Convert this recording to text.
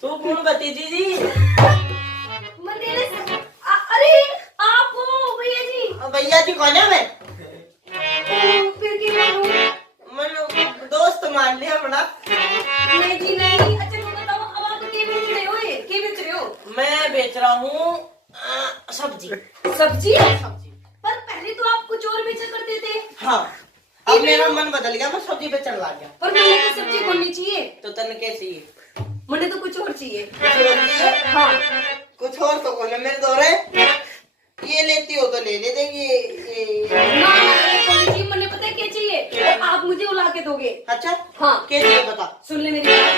तू कौन भतीजी जी? अरे आप हो भैया जी? भैया जी कौन है? मैं फिर क्या हूँ? मैंने दोस्त मान लिया अपना। नहीं जी नहीं। अच्छा तो बताओ अब आप क्या बेच रहे हो? ये क्या बेच रहे हो? मैं बेच रहा हूँ सब्जी। सब्जी? सब्जी। पर पहले तो आप कुछ और बेचा करते थे। हाँ, अब मेरा मन बदल गया, मैं सब्जी बेचने लग गया। पर मुझे तो सब्जी खोलनी चाहिए। तो तन क्या चाहिए? मुझे तो कुछ और चाहिए। कुछ और चाहिए? हाँ कुछ और तो खोले मेरे दौरे। ये लेती हो तो ले ले देंगे। ना ये खोलनी चाहिए। मुझे पता है क्या चाहिए, तो आप मुझे उला के दोगे। अच्छा हाँ क्या चाहिए बता। सुन ले मेरी बात।